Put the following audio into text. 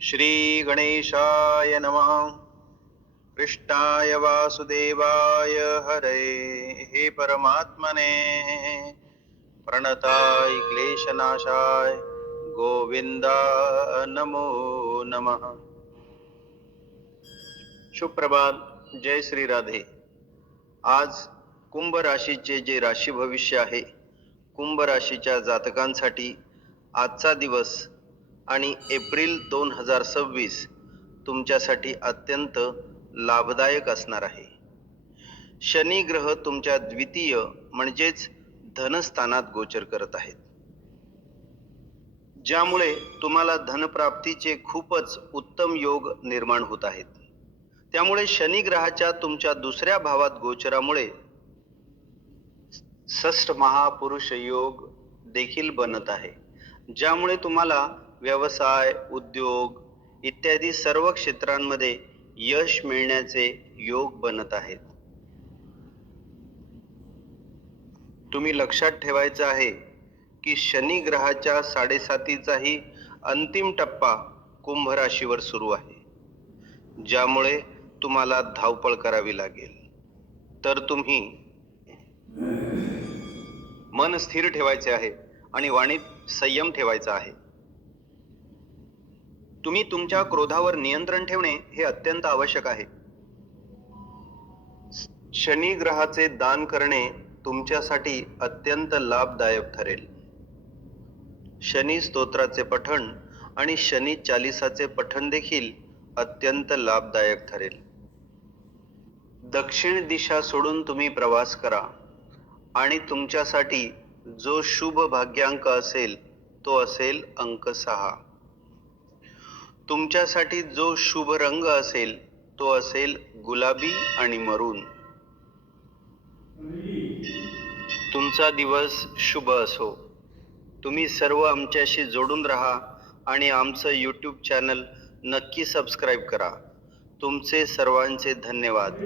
श्री गणेशाय नमः। कृष्णाय वासुदेवाय हरे हे परमात्मने प्रणताय क्लेशनाशाय गोविंदा नमो नमः। सुप्रभात, जय श्री राधे। आज कुंभ राशीचे जे राशी भविष्य आहे, कुंभ राशीच्या जातकांसाठी आजचा दिवस आणि एप्रिल 2026 तुमच्यासाठी अत्यंत लाभदायक असणार आहे। शनी ग्रह तुमच्या द्वितीय म्हणजेच धनस्थानात गोचर करत आहेत, ज्यामुळे तुम्हाला धनप्राप्तीचे खूपच उत्तम योग निर्माण होत आहेत। त्यामुळे शनी ग्रहाच्या तुमच्या दुसऱ्या भावात गोचरामुळे षष्ठ महापुरुष योग देखील बनत आहे, ज्यामुळे तुम्हाला व्यवसाय, उद्योग इत्यादी सर्व क्षेत्रांमध्ये यश मिळण्याचे योग बनत आहेत। तुम्ही लक्षात ठेवायचं आहे की शनी ग्रहाच्या 7.5ाही अंतिम टप्पा कुंभ राशीवर सुरू आहे, ज्यामुळे तुम्हाला धावपळ करावी लागेल। तर तुम्ही मन स्थिर ठेवायचे आहे आणि वाणीत संयम ठेवायचा आहे। तुम्ही तुमच्या क्रोधावर नियंत्रण ठेवणे हे अत्यंत आवश्यक आहे। शनी ग्रहाचे दान करणे तुमच्यासाठी अत्यंत लाभदायक ठरेल। शनी स्तोत्राचे पठण आणि शनी चालिसाचे पठण देखील अत्यंत लाभदायक ठरेल। दक्षिण दिशा सोडून तुम्ही प्रवास करा आणि तुमच्यासाठी जो शुभ भाग्यांक असेल तो असेल अंक 6। तुमच्यासाठी जो शुभ रंग असेल तो असेल गुलाबी आणि मरून। तुमचा दिवस शुभ असो। तुम्ही सर्व आमच्याशी जोडून राहा आणि आमचं YouTube चॅनल नक्की सबस्क्राईब करा। तुमचे सर्वांचे धन्यवाद।